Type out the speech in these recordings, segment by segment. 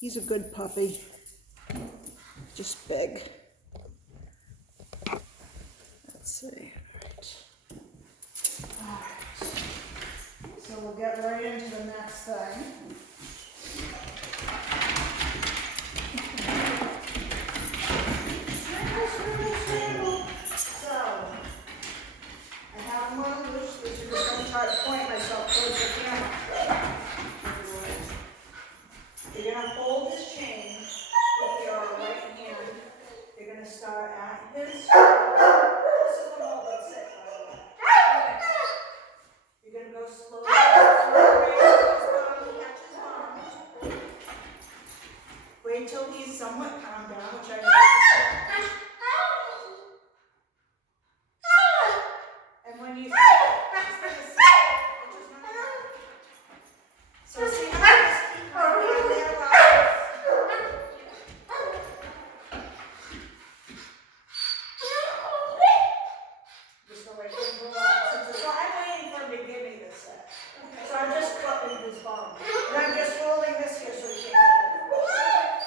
He's a good puppy, just big. Let's see. All right. So we'll get right into the next thing. So I have one loose, which is just going to try to point myself towards the camera. You're going to hold his chain with your right hand. You're going to start at his. This is the hold and sit, by the way. You're going to go slowly. Catch his arm. Wait till he's somewhat calmed down, which I know. And when you he's going to sit, which is not enough. So see how I just keep my hand there while just go right there and relax. So I'm waiting for him to give me this set. So I'm just cupping his bum. And I'm just holding this here so he can't get it.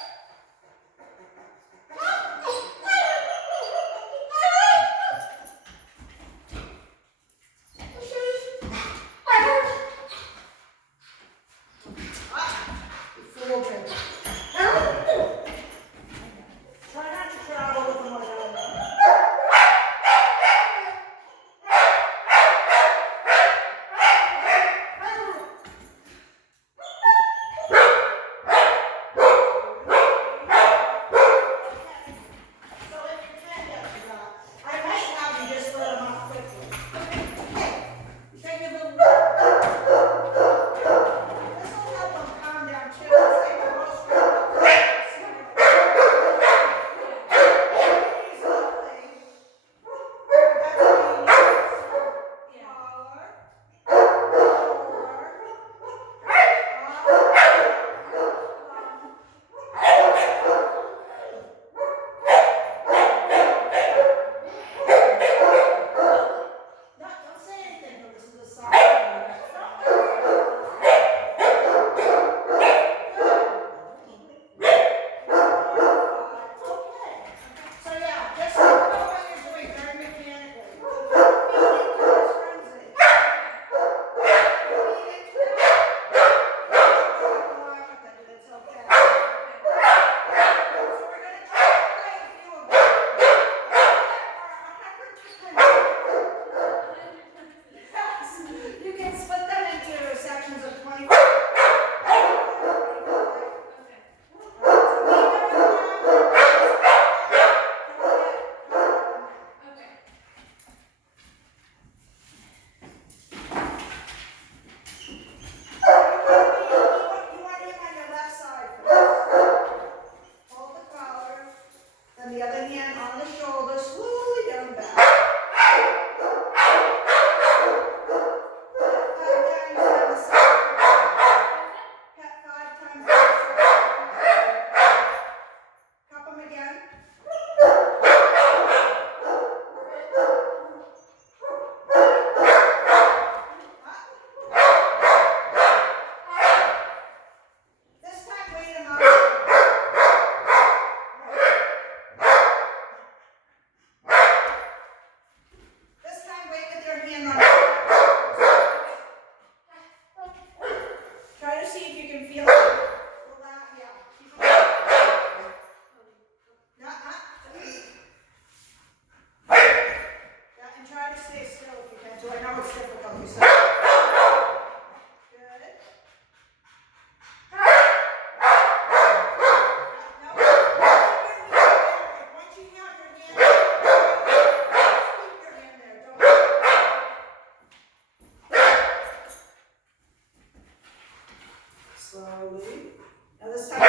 Slowly. Now this time,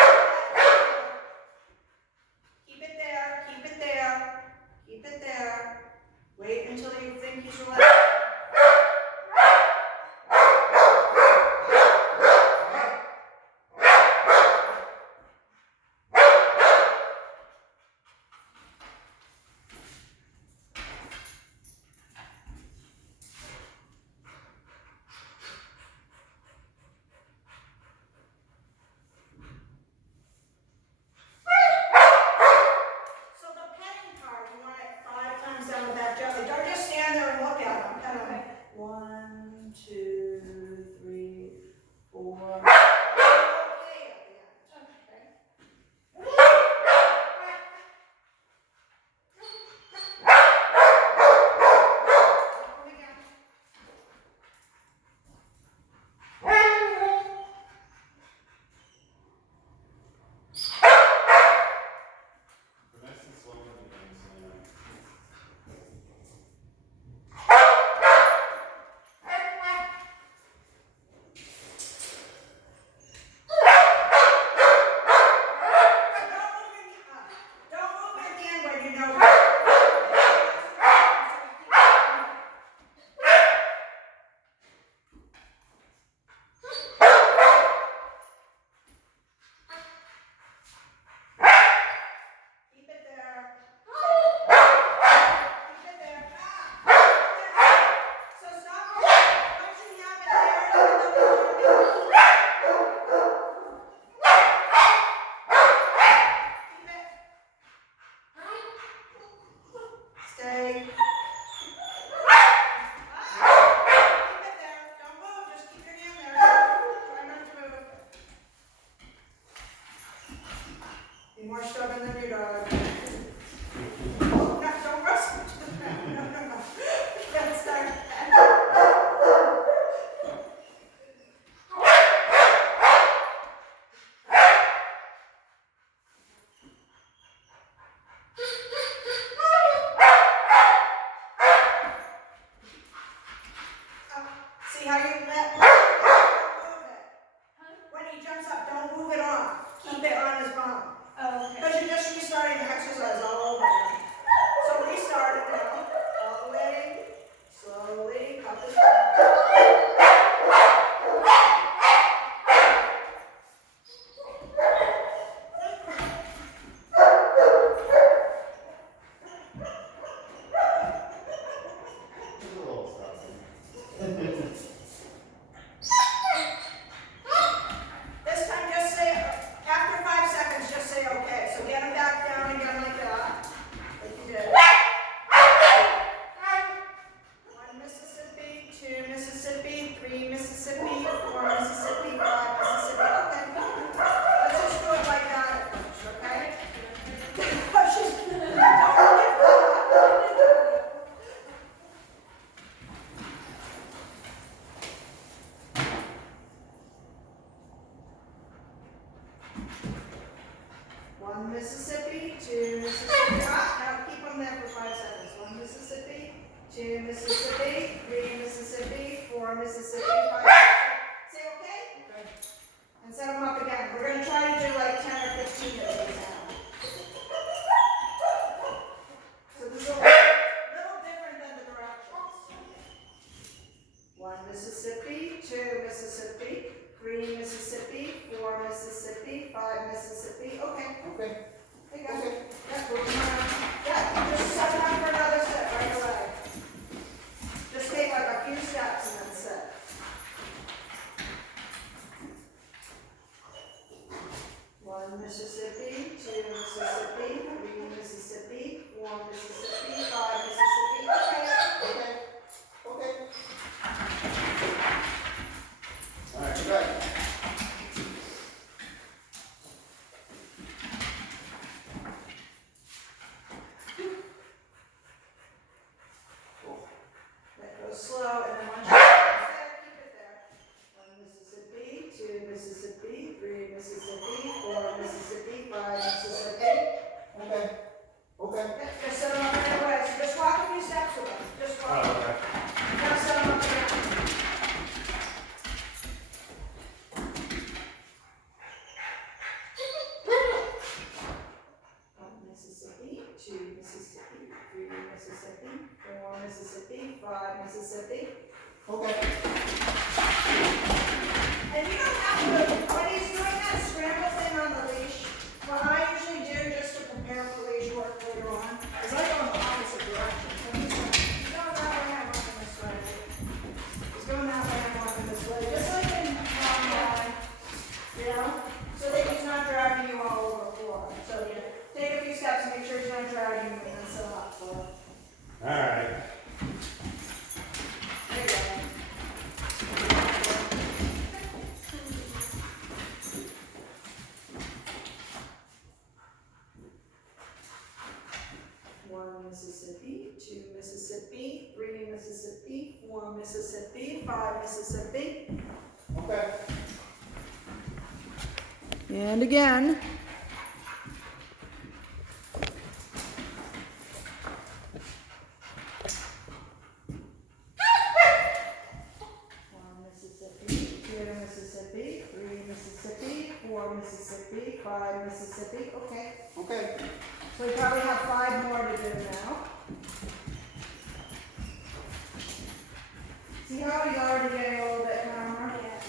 keep it there, keep it there, keep it there. Wait until you think he's relaxed. More stubborn than your dog. No, don't rush him to the ground. No, no, no. Can't start that. See how you let don't move it. When he jumps up, don't move it on. Keep it on his bum. Oh, okay. Because you're just restarting the exercise all over again. So restart it now. All the way. Slowly. Cup it down. This time just say, after 5 seconds, just say okay. So get him back down again like that. Like you did. 1 Mississippi, 2 Mississippi, 3 Mississippi, 4 Mississippi, 5 Mississippi. Okay. Let's just do it like that at first, okay? One Mississippi, 2 Mississippi. Now keep them there for 5 seconds. 1 Mississippi, 2 Mississippi, 3 Mississippi, 4 Mississippi, 5 Mississippi. Say okay? Okay. And set them up again. We're going to try to do like 10 or 15 of these now. So this is a little different than the directions. 1 Mississippi, 2 Mississippi, 3 Mississippi, 4 Mississippi, 5 Mississippi. Okay. Okay. There you go. Yeah, we're gonna, yeah, just set it up for another set right away. Just take like a few steps and then set. One Mississippi, 2 Mississippi, 3 Mississippi, 4 Mississippi, 5 Mississippi. Okay. Okay. Okay. All right, you got it. Let go slow, and then once you keep it there. 1 Mississippi, 2 Mississippi, 3 Mississippi, 4 Mississippi, 5 Mississippi. Okay. Okay. Yeah, just set them up right away. So just walk a few steps with them. Just walk. okay. Just set them up again. 1 Mississippi, 2 Mississippi, 3 Mississippi, 4 Mississippi, 5 Mississippi. Okay. And you don't have to, when he's doing that scramble thing on the leash, what I usually do just to prepare for leash work later on, is I go in the opposite direction. So he's going that way, I'm walking this way. He's going that way, I'm walking this way. Just so he can you know? So that he's not dragging you all over the floor. So take a few steps, make sure he's not dragging you, and then set him up for it. All right. There you go. And again. Mississippi, 2 Mississippi, 3 Mississippi, 4 Mississippi, 5 Mississippi. Okay. Okay. So we probably have 5 more to do now. See how he's already getting a little bit calmer? Yeah.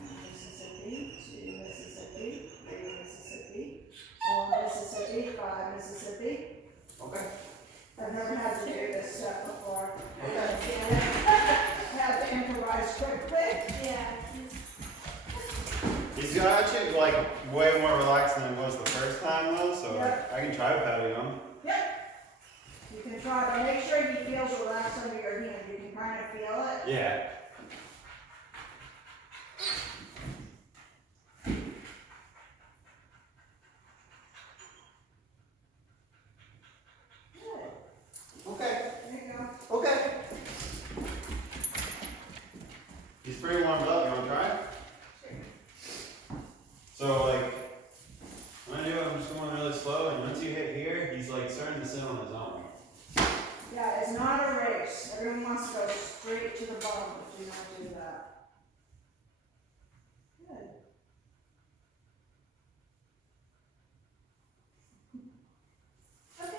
Mississippi, 2 Mississippi, 3 Mississippi, 4 Mississippi, 5 Mississippi. Okay. I've never had to do this step before. Okay. Have to improvise quickly. Yeah. He's actually like way more relaxed than he was the first time though, so Yep. I can try patting him. Yep. You can try, but make sure he feels relaxed under your hand. You can kind of feel it. Yeah. Okay. There you go. Okay. He's pretty warmed up. You want to try? So like, when I do, I'm just going really slow, and once you hit here, he's like starting to sit on his own. Yeah, it's not a race. Everyone wants to go straight to the bottom, but do not do that. Good. Okay.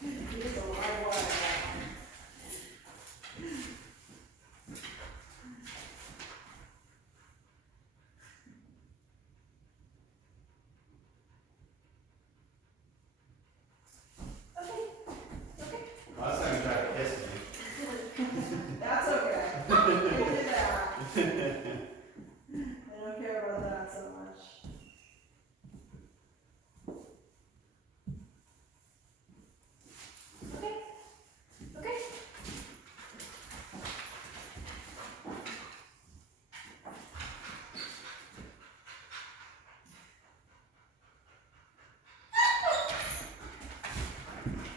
He's a live wire. Last time he tried to kiss me. That's okay. They do that. I don't care about that so much. Okay. Okay.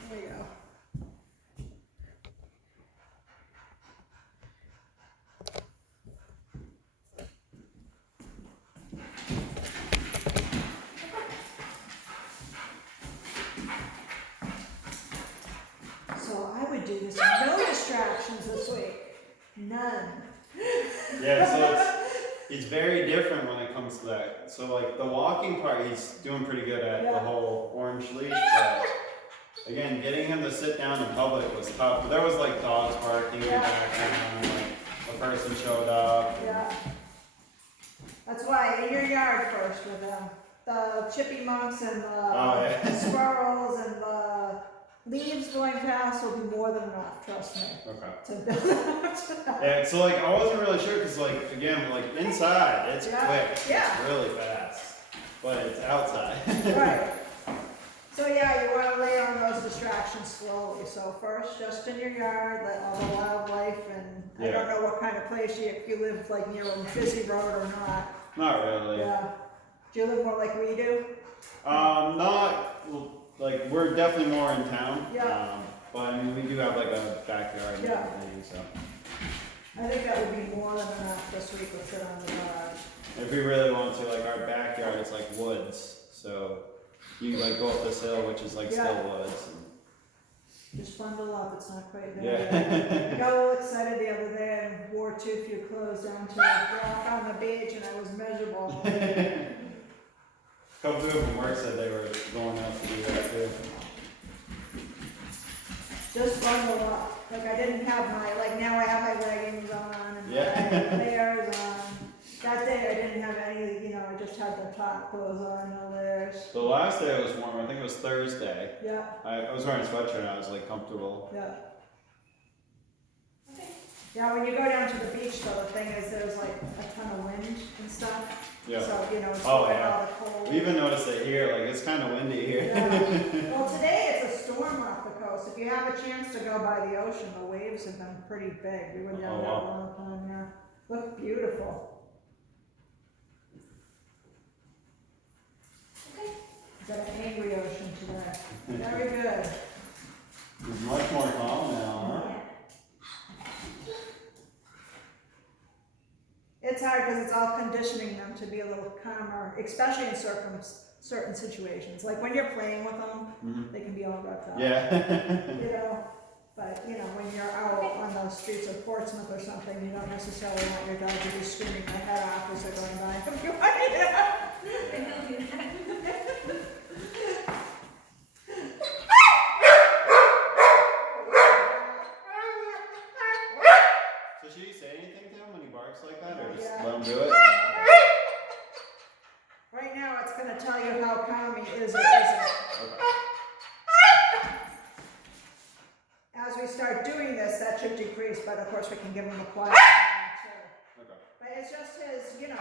There you go. So I would do this, no distractions this week. None. Yeah, so it's very different when it comes to that. So like the walking part, he's doing pretty good at the Yeah. whole orange leash, but again, getting him to sit down in public was tough. But there was like dogs barking in the Yeah. background, like a person showed up. Yeah. That's why in your yard first with them. The chipmunks and the yeah. squirrels and the leaves going past will be more than enough, trust me. Okay. To build up. Yeah, so like I wasn't really sure because like again, like inside it's Yeah. quick, Yeah. it's really fast, but it's outside. Right. So yeah, you want to lay on those distractions slowly. So first, just in your yard, let all the wildlife and I Yeah. don't know what kind of place if you live like near a busy road or not. Not really. Yeah. Do you live more like we do? Not like we're definitely more in town. Yeah. But I mean we do have like a backyard and Yeah. everything, so I think that would be more than enough this week to sit on the garage. if we really want to, like our backyard is like woods, so you like go up this hill which is like Yeah. still woods. Just bundle up, it's not quite there Yeah. yet. I got a little excited the other day and wore too few clothes down to a walk on the beach and I was miserable. A couple people from work said they were going out to do that too. Just bundle up. Like I didn't have like now I have my leggings on and Yeah. my layers on. That day I didn't have any, I just had the top clothes on, no layers. The last day it was warm, I think it was Thursday. Yeah, I was wearing a sweatshirt and I was like comfortable. yeah. Yeah, when you go down to the beach though, the thing is there's like a ton of wind and stuff. Yeah. So, it's Oh, like yeah. all the cold. We even noticed it here, like it's kind of windy here. Yeah. Well, today it's a storm off the coast. If you have a chance to go by the ocean, the waves have been pretty big. We went down Oh, there wow. one time, yeah. Look beautiful. Okay. Got an angry ocean today. Very good. It's much more calm now, huh? it's hard because it's all conditioning them to be a little calmer, especially in certain situations. Like when you're playing with them, they can be all roughed up. Yeah. You know, but you know, when you're out on the streets of Portsmouth or something, you don't necessarily want your dog to be screaming their head off as they're going by. You know? And he'll do that. So should you say anything to him when he barks like that, or just Yeah. let him do it? Right now, it's going to tell you how calm he is or isn't. Okay. As we start doing this, that should decrease, but of course we can give him a quiet time too. Okay. But it's just his, you know,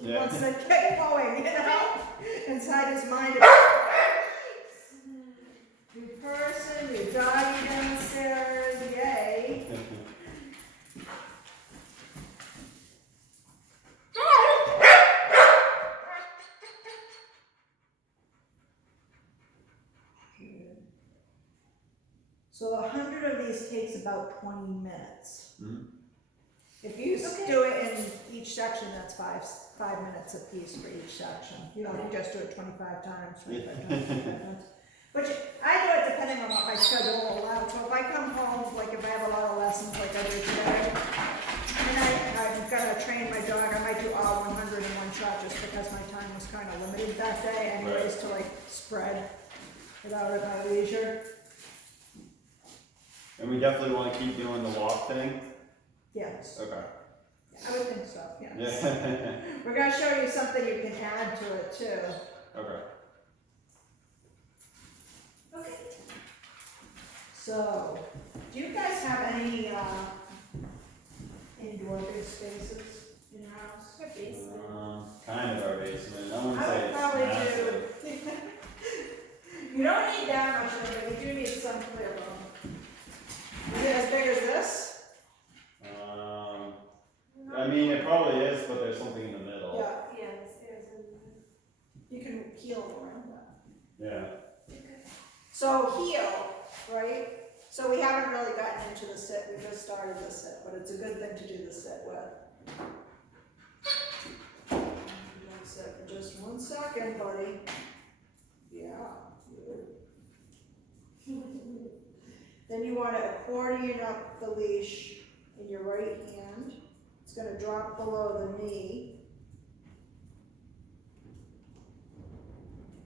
he Yeah. wants to get going, you know, inside his mind. New person, new doggy downstairs, yay. So 100 of these takes about 20 minutes. Mhm. If you do it in each section, that's five minutes a piece for each section. You don't just do it 25 times, 25 times, 25 times. But I do it depending on what my schedule will allow. So if I come home, like if I have a lot of lessons like I do today, and I'm gonna train my dog, I might do all 100 in one shot just because my time was kind of limited that day anyways to like spread it out at my leisure. And we definitely want to keep doing the walk thing. Yes. Okay. I would think so, yes. Yeah. We're gonna show you something you can add to it too. Okay. Okay. So, do you guys have any indoor big spaces in your house? Our basement. Kind of our basement. I wouldn't I say would it's probably massive. do. You don't need that much of it, but you do need some clear room. Is it as big as this? I mean, it probably is, but there's something in the middle. Yeah, Yeah, the stairs in you can heel around that. Yeah. So heel, right? So we haven't really gotten into the sit, we just started the sit, but it's a good thing to do the sit with. Sit for just 1 second, buddy. Yeah. Then you want to accordion up the leash in your right hand. It's going to drop below the knee.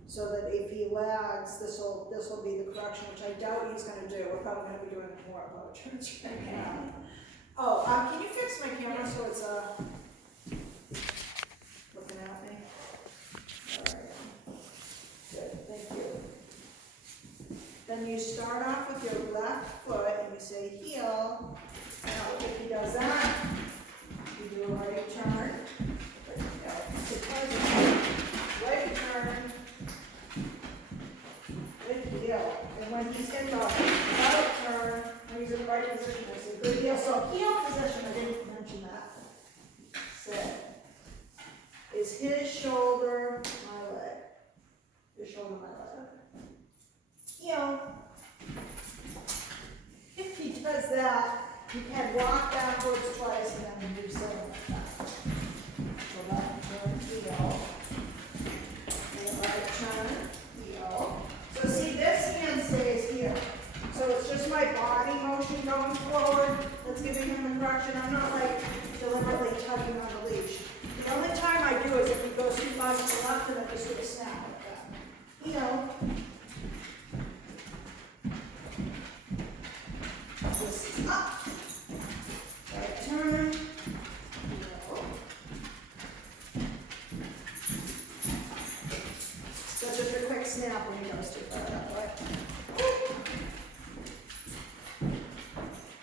So that if he lags, this will be the correction, which I doubt he's going to do. We're probably going to be doing more about turns right now. Oh, can you fix my camera so it's looking at me? All right. Good, thank you. Then you start off with your left foot and you say heel. Now, if he does that, you do a right turn. Right turn. Good heel. And when he's in the right turn, when he's in the right position, I say good heel. So heel position, I didn't mention that. Sit. Is his shoulder my leg? His shoulder my leg. Heel. If he does that, you can walk backwards twice and then do something like that. So left turn, heel. And right turn, heel. So see, this hand stays here. So it's just my body motion going forward that's giving him the correction. I'm not like deliberately tugging on the leash. The only time I do is if he goes too far to the left and I just do a snap like that. Heel. This is up. Right turn. Heel. So just a quick snap when he goes too far that way.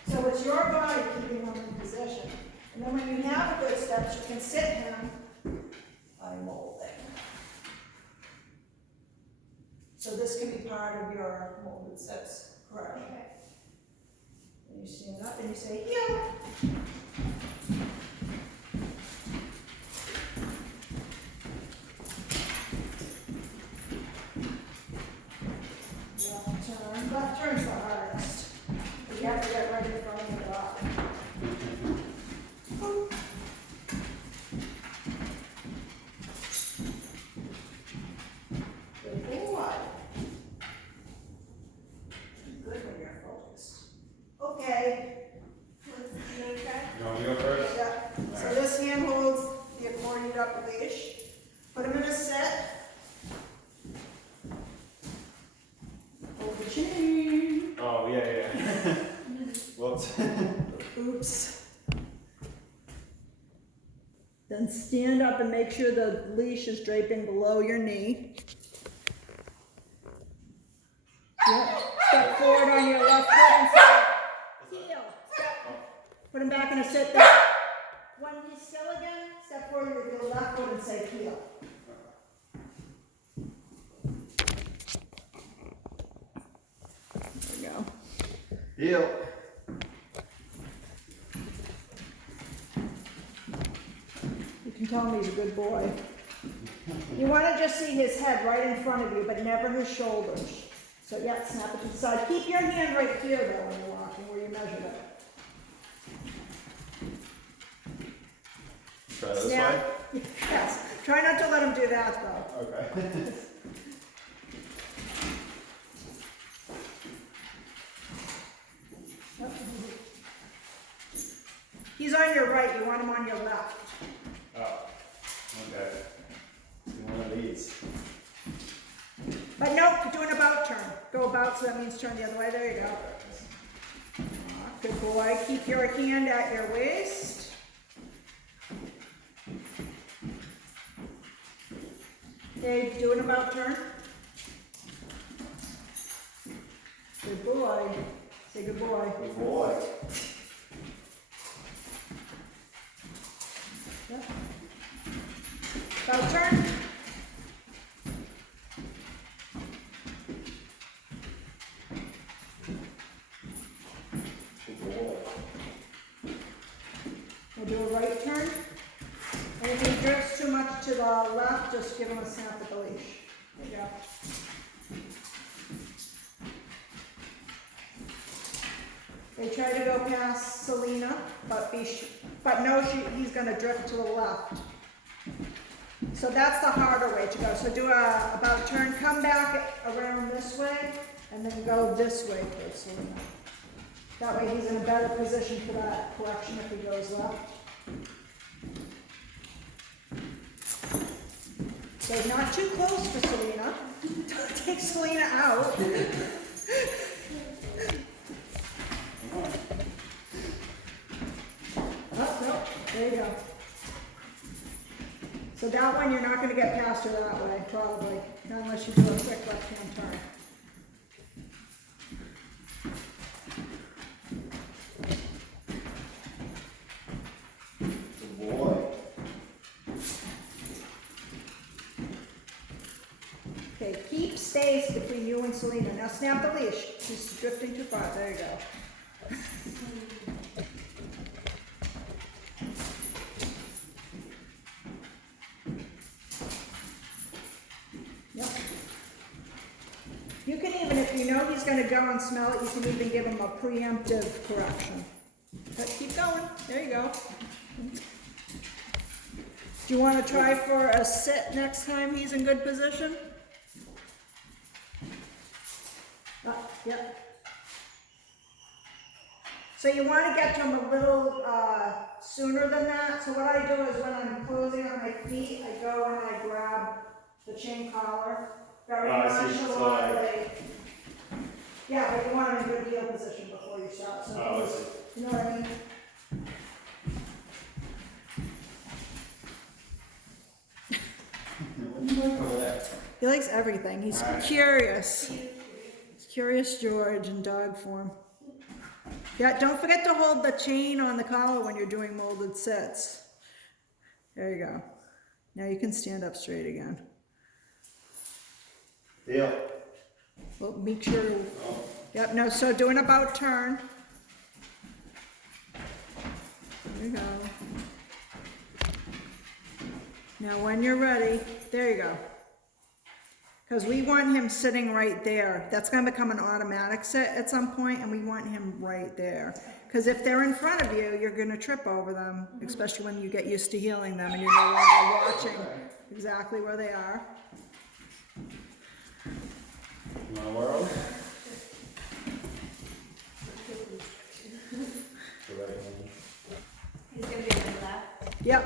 So it's your body keeping him in position. And then when you have a good steps, you can sit him by molding. So this can be part of your molded sits. Correct. Okay. And you stand up and you say heel. Left turn's the hardest. You have to get right in front of the dog. speed up the leash. Put him in a sit. Hold the chain. Oh, yeah. Whoops. Oops. Then stand up and make sure the leash is draping below your knee. Yep. Step forward on your left foot and say heel. Step. Put him back in a sit there. When he's still again, step forward with your left foot and say heel. There we go. Heel. You can tell him he's a good boy. You want to just see his head right in front of you, but never his shoulders. So yeah, snap it to the side. Keep your hand right here though when you're walking, where you measured it. Try this Snap. way. Yes. Try not to let him do that though. Okay. He's on your right, you want him on your left. Oh, okay. Do one of these. But nope, do an about turn. Go about, so that means turn the other way. There you go. Good boy. Keep your hand at your waist. Okay, do an about turn. Good boy. Say good boy. Good boy. Yep. About turn. Good boy. We'll do a right turn. And if he drifts too much to the left, just give him a snap with the leash. There you go. They try to go past Selena, but he's going to drift to the left. So that's the harder way to go. So do a about turn, come back around this way, and then go this way for Selena. That way he's in a better position for that correction if he goes left. So not too close for Selena. Don't take Selena out. Oh, no, there you go. So that one, you're not going to get past her that way, probably, not unless you do a quick left-hand turn. Good boy. Okay, keep space between you and Selena. Now snap the leash. She's drifting too far. There you go. Yep. You can even, if you know he's going to go and smell it, you can even give him a preemptive correction. But keep going. There you go. Do you want to try for a sit next time he's in good position? Yep. So you want to get to him a little sooner than that. So what I do is when I'm closing on my feet, I go and I grab the chain collar very nonchalantly. Yeah, but you want him in good heel position before you start. So I see. you know what I mean? What do you like over there? He likes everything. He's curious. He's curious George in dog form. Yeah, don't forget to hold the chain on the collar when you're doing molded sits. There you go. Now you can stand up straight again. Heel. Well, make sure. Oh. Yep, no, so do an about turn. There you go. Now when you're ready, there you go. Because we want him sitting right there. That's going to become an automatic sit at some point, and we want him right there. Because if they're in front of you, you're going to trip over them, especially when you get used to healing them and you're no longer watching exactly where they are. You want to whirl? He's gonna be on the left. Yep.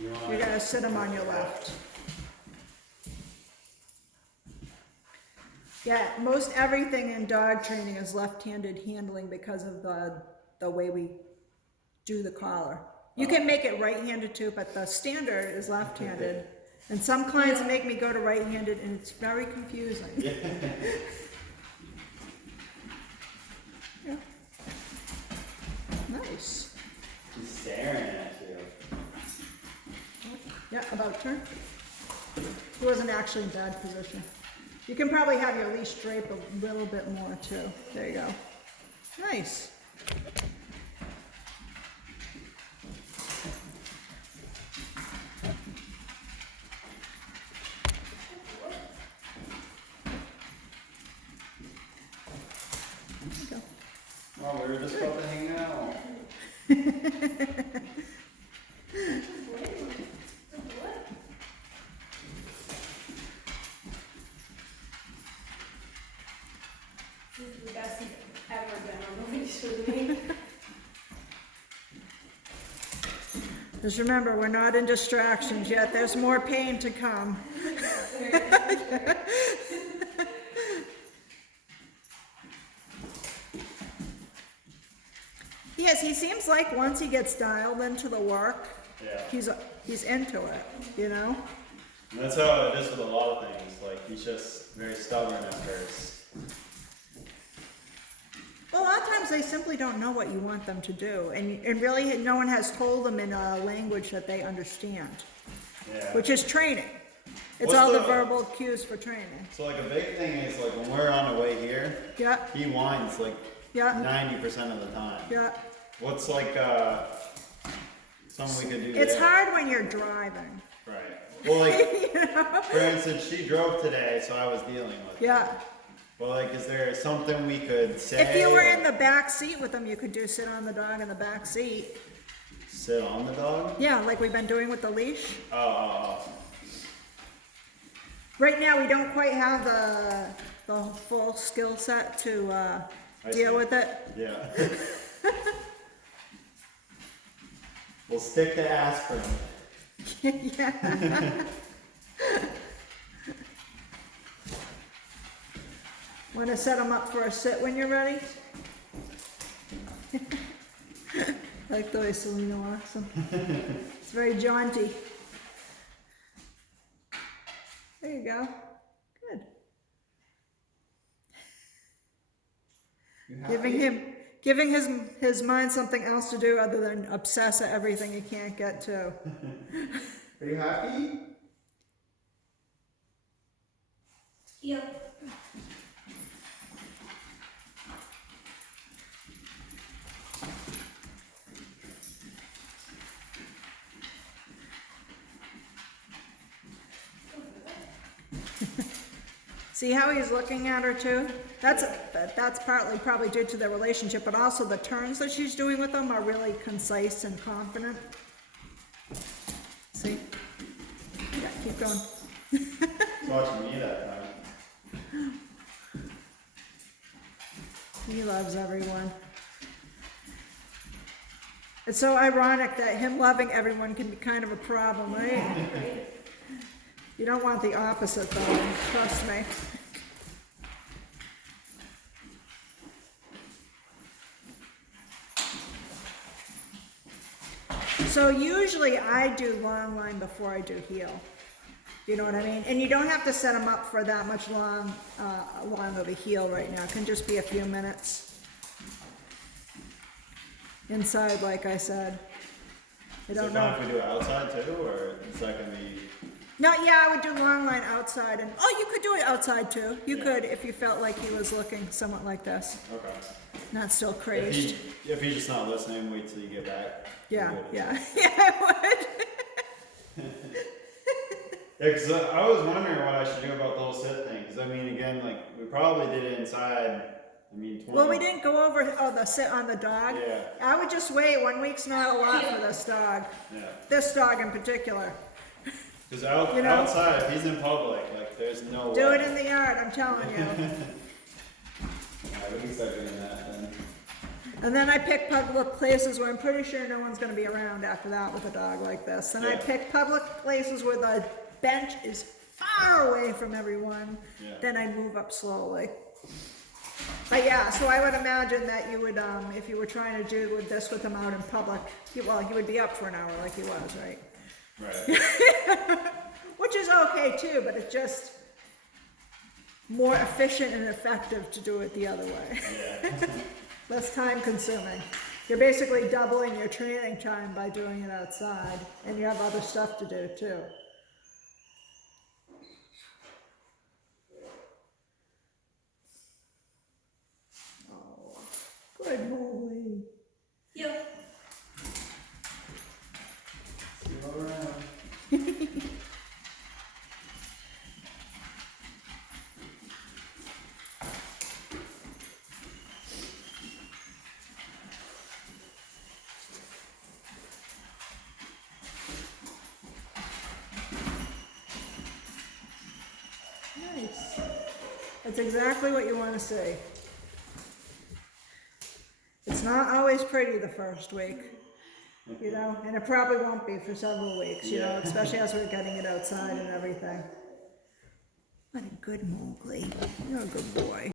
You want You're gonna sit him on your left. Yeah, most everything in dog training is left-handed handling because of the way we do the collar. You can make it right-handed too, but the standard is left-handed. And some clients make me go to right-handed and it's very confusing. Yeah. Yeah. Nice. He's staring at you. Yeah, about turn. He wasn't actually in bad position. You can probably have your leash drape a little bit more too. There you go. Nice. There you go. Well, we were just about to hang out. This is the best he's ever been on the leash with me. Just remember, we're not in distractions yet. There's more pain to come. Yes, he seems like once he gets dialed into the work, Yeah. he's into it, you know? And that's how it is with a lot of things. Like, he's just very stubborn at first. Well, a lot of times they simply don't know what you want them to do, and really no one has told them in a language that they understand, Yeah. which is training. It's What's all the the- verbal cues for training. So, like, a big thing is, like, when we're on the way here, Yeah, he whines, like, yeah, 90% of the time. yeah. What's, like, something we could do It's there? hard when you're driving. Right. Well, like, You know? for instance, she drove today, so I was dealing with it. Yeah. Well, like, is there something we could say? If you were in or the back seat with them, you could do sit on the dog in the back seat. sit on the dog? Yeah, like we've been doing with the leash. Oh. Right now, we don't quite have the full skill set to I deal see. with it. Yeah. We'll stick to aspirin. Yeah. Want to set them up for a sit when you're ready? Like the way Selena walks them. It's very jaunty. There you go. Good. Giving his mind something else to do other than obsess at everything he can't get to. Are you happy? Yep. See how he's looking at her too? That's partly probably due to their relationship, but also the turns that she's doing with him are really concise and confident. See? Yeah, keep going. He's watching me that time. He loves everyone. It's so ironic that him loving everyone can be kind of a problem, right? You don't want the opposite though, trust me. So usually I do long line before I do heel. You know what I mean? And you don't have to set them up for that much long of a heel right now. It can just be a few minutes. Inside, like I said. I So don't fine know. if we do it outside too, or is that gonna be? No, yeah, I would do long line outside, and you could do it outside too. You Yeah. could if you felt like he was looking somewhat like this, Okay. not still If crazed. he's just not listening, wait till you get back. Yeah, Good. yeah, yeah, I would. Yeah, 'cause I was wondering what I should do about the whole sit thing. 'Cause I mean, again, like we probably did it inside. I mean, 20. Well, we didn't go over the sit on the dog. Yeah. I would just wait. 1 week's not a lot for this dog. Yeah. This dog in particular. Because You know? outside, if he's in public, like there's no Do way. it in the yard, I'm telling you. Yeah, we can start doing that then. And then I pick public places where I'm pretty sure no one's gonna be around after that with a dog like this. And I Yeah. pick public places where the bench is far away from everyone. Yeah. Then I move up slowly. But yeah, so I would imagine that you would, if you were trying to do with this with him out in public, he would be up for an hour like he was, right? Right. Which is okay too, but it's just more efficient and effective to do it the other way. Yeah. Less time consuming. You're basically doubling your training time by doing it outside, and you have other stuff to do too. Oh, good Mowgli. Yep. See you all around. Nice. That's exactly what you want to see. It's not always pretty the first week, you know, and it probably won't be for several weeks, you know, Yeah. especially as we're getting it outside and everything. What a good Mowgli. You're a good boy.